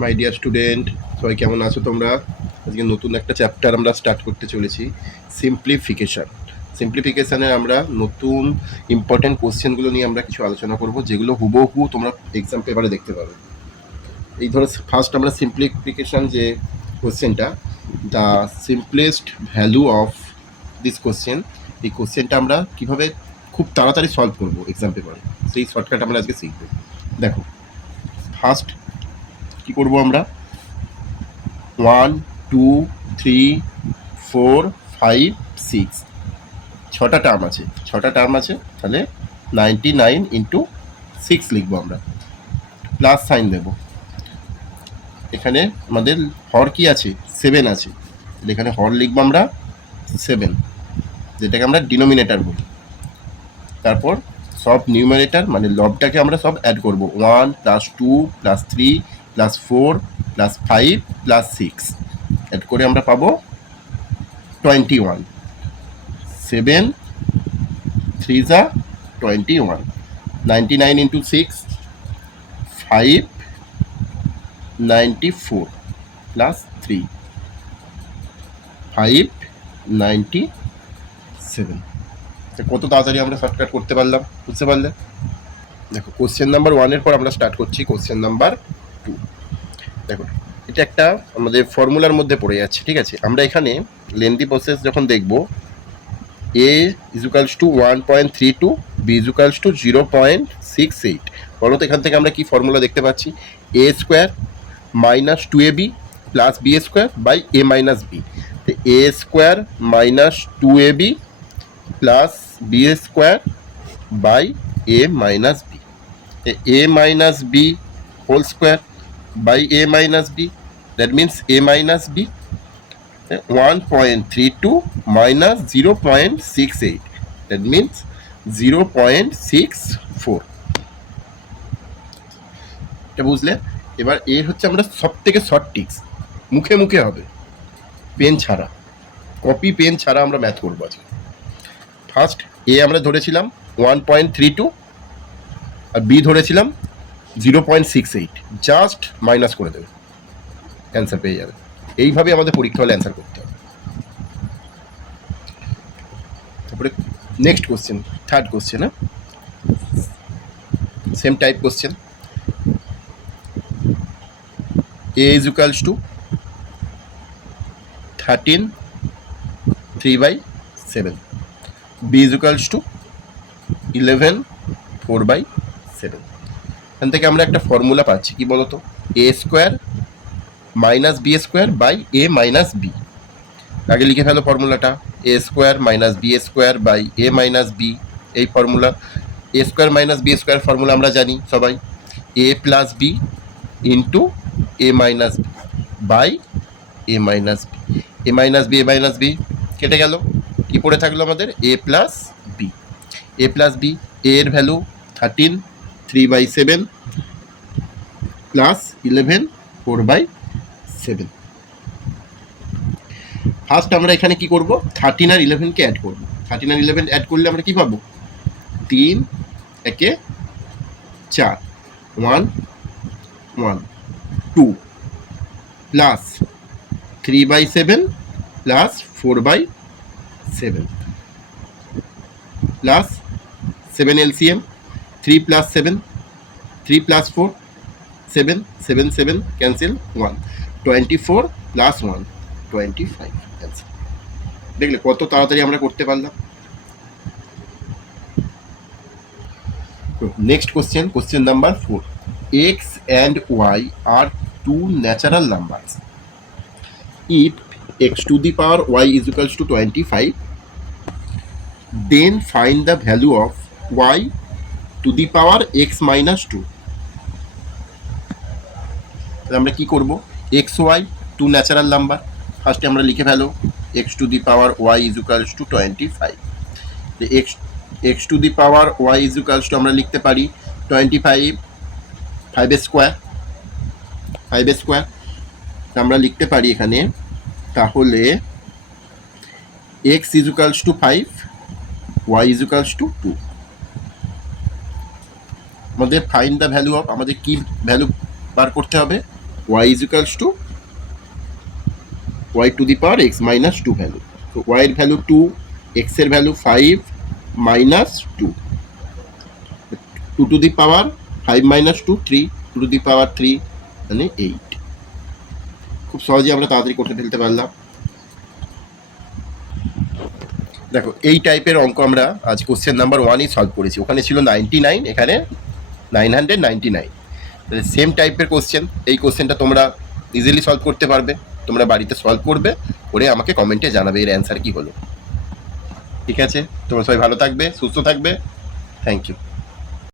My dear student, সবাই কেমন আছো তোমরা? আজকে নতুন একটা চ্যাপ্টার আমরা স্টার্ট করতে চলেছি, সিম্পলিফিকেশান। সিম্পলিফিকেশানে আমরা নতুন ইম্পর্টেন্ট কোশ্চেনগুলো নিয়ে আমরা কিছু আলোচনা করব, যেগুলো হুবহু তোমরা এক্সাম পেপারে দেখতে পাবে। এই ধরো ফার্স্ট আমরা সিম্পলিফিকেশান যে কোশ্চেনটা, the simplest value of this question, এই কোশ্চেনটা আমরা কীভাবে খুব তাড়াতাড়ি সলভ করবো এক্সাম পেপারে, সেই শর্টকাট আমরা আজকে শিখব। দেখো, ফার্স্ট কি করব আমরা, 1 2 3 4 5 6 ছটা টার্ম আছে, তাহলে 99 ইন্টু 6 লিখবো আমরা, প্লাস সাইন দেব। এখানে আমাদের হর কি আছে, 7 আছে, এখানে হর লিখবো আমরা 7, যেটাকে আমরা ডিনোমিনেটর বলি। তারপর সব নিউমারেটর মানে লবটাকে আমরা সব অ্যাড করব, 1 + 2 + 3 + 4 + 5 + 6 অ্যাড করে আমরা পাবো 21। 7 3 = 21, 99 ইন্টু 6 594 প্লাস 3 597। কত তাড়াতাড়ি আমরা শর্টকাট করতে পারলাম, বুঝতে পারলে? দেখো, কোশ্চেন নাম্বার 1-এর পর আমরা স্টার্ট করছি কোশ্চেন নাম্বার 2। দেখো, এটা একটা আমাদের ফর্মুলার মধ্যে পড়ে যাচ্ছে, ঠিক আছে? আমরা এখানে লেন্থি প্রসেস যখন দেখব, a = 1.32, b = 0.68, বলো তো এখান থেকে আমরা কি ফর্মুলা দেখতে পাচ্ছি? a² - 2ab + b² / a - b। তো a² - 2ab + b² / a - b, a - b whole square by a - b, that means a - b 1.32 - 0.68, that means 0.64। এটা বুঝলে? এবার এ হচ্ছে আমরা সব থেকে শর্ট টিক্স, মুখে মুখে হবে, পেন ছাড়া, কপি পেন ছাড়া আমরা ম্যাথ করবো আজকে। ফার্স্ট এ আমরা ধরেছিলাম 1.32 আর বি ধরেছিলাম 0.68, জাস্ট মাইনাস করে দেবে, অ্যান্সার পেয়ে যাবে। এইভাবে আমাদের পরীক্ষা হলে অ্যান্সার করতে হবে। তারপরে next question, third question, same type question. a = 13 3/7, b = 11 4/7। এখান থেকে আমরা একটা ফর্মুলা পাচ্ছি, কি বলতো? a² - b² / a - b। আগে লিখে ফেলো ফর্মুলাটা, a² - b² / a - b। এই ফর্মুলা a² - b² ফর্মুলা আমরা জানি সবাই, a + b into a - b by a - b। a - b কেটে গেল, কি পড়ে থাকলো আমাদের? a + b। a + b, a এর ভ্যালু 13 3/7 প্লাস 11 4/7। ফার্স্ট আমরা এখানে কি করব, 13 আর 11কে অ্যাড করব। 13 আর 11 অ্যাড করলে আমরা কি পাবো? 3 একে 4, 1 1 2 plus 3/7 plus 4/7 plus 7 LCM, 3 + 7 3 + 4 7 7 7 cancel, 1 24 plus 1 25 cancel. দেখলে কত তাড়াতাড়ি আমরা করতে পারলাম। Next question, question number 4। x and y are two natural numbers. If x⁴y = 25, then find the value of y⁴x - 2। তাহলে আমরা কি করব, x y two natural number, ফার্স্টে আমরা লিখে ফেলো x⁴y = 25। x⁴y আমরা লিখতে পারি 25 5² আমরা লিখতে পারি এখানে, তাহলে x = 5 y = 2। আমাদের ফাইন্ড দ্য ভ্যালু অফ, আমাদের কি ভ্যালু বার করতে হবে? Y is equals to Y two the power X minus two value. তো ওয়াইয়ের ভ্যালু টু, এক্সের value five minus two, two to the power five minus two three, two to the power three মানে eight. খুব সহজেই আমরা তাড়াতাড়ি করতে ফেলতে পারলাম। দেখো এই টাইপের অঙ্ক আমরা আজ কোশ্চেন নাম্বার 1ই সলভ করেছি। ওখানে ছিল 99, এখানে 999। তাহলে সেম টাইপের কোশ্চেন, এই কোশ্চেনটা তোমরা ইজিলি সলভ করতে পারবে। তোমরা বাড়িতে সলভ করবে, করে আমাকে কমেন্টে জানাবে এর অ্যান্সার কি হলো। ঠিক আছে, তোমরা সবাই ভালো থাকবে, সুস্থ থাকবে। Thank you.